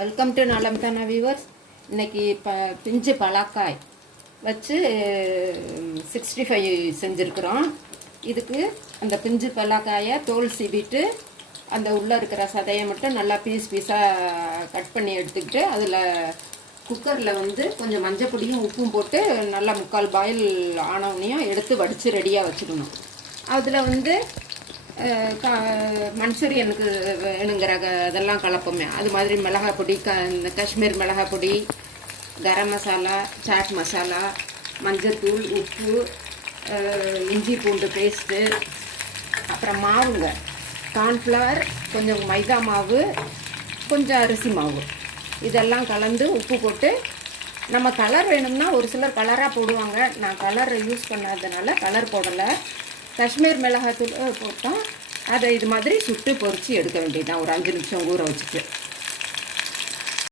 Welcome to நலம்தானா viewers. இன்றைக்கி பிஞ்சு பலாக்காய் வச்சு 65 செஞ்சுருக்குறோம். இதுக்கு அந்த பிஞ்சு பலாக்காயை தோல் சீவிட்டு அந்த உள்ளே இருக்கிற சதையை மட்டும் நல்லா பீஸாக கட் பண்ணி எடுத்துக்கிட்டு அதில் குக்கரில் கொஞ்சம் மஞ்சள் பொடியும் உப்பும் போட்டு நல்லா 3/4 பாயில் ஆனவனையும் எடுத்து வடித்து ரெடியாக வச்சுக்கணும். அதில் மன்சூரியனுக்கு வேணுங்கிற இதெல்லாம் கலப்போமே, அது மாதிரி மிளகாய் பொடி, இந்த காஷ்மீர் மிளகாய் பொடி, கரம் மசாலா, சாட் மசாலா, மஞ்சத்தூள், உப்பு, இஞ்சி பூண்டு பேஸ்ட்டு, அப்புறம் மாவுங்க, கார்ன்ஃப்ளவர், கொஞ்சம் மைதா மாவு, கொஞ்சம் அரிசி மாவு, இதெல்லாம் கலந்து உப்பு போட்டு நம்ம கலர் வேணும்னா ஒரு சிலர் கலராக போடுவாங்க. நான் கலர் யூஸ் பண்ணாததுனால கலர் போடலை. காஷ்மீர் மிளகாத்தூள் போட்டோம். அதை இது மாதிரி சுட்டு பொரித்து எடுக்க வேண்டியதுதான். ஒரு 5 நிமிஷம் ஊற வச்சுட்டு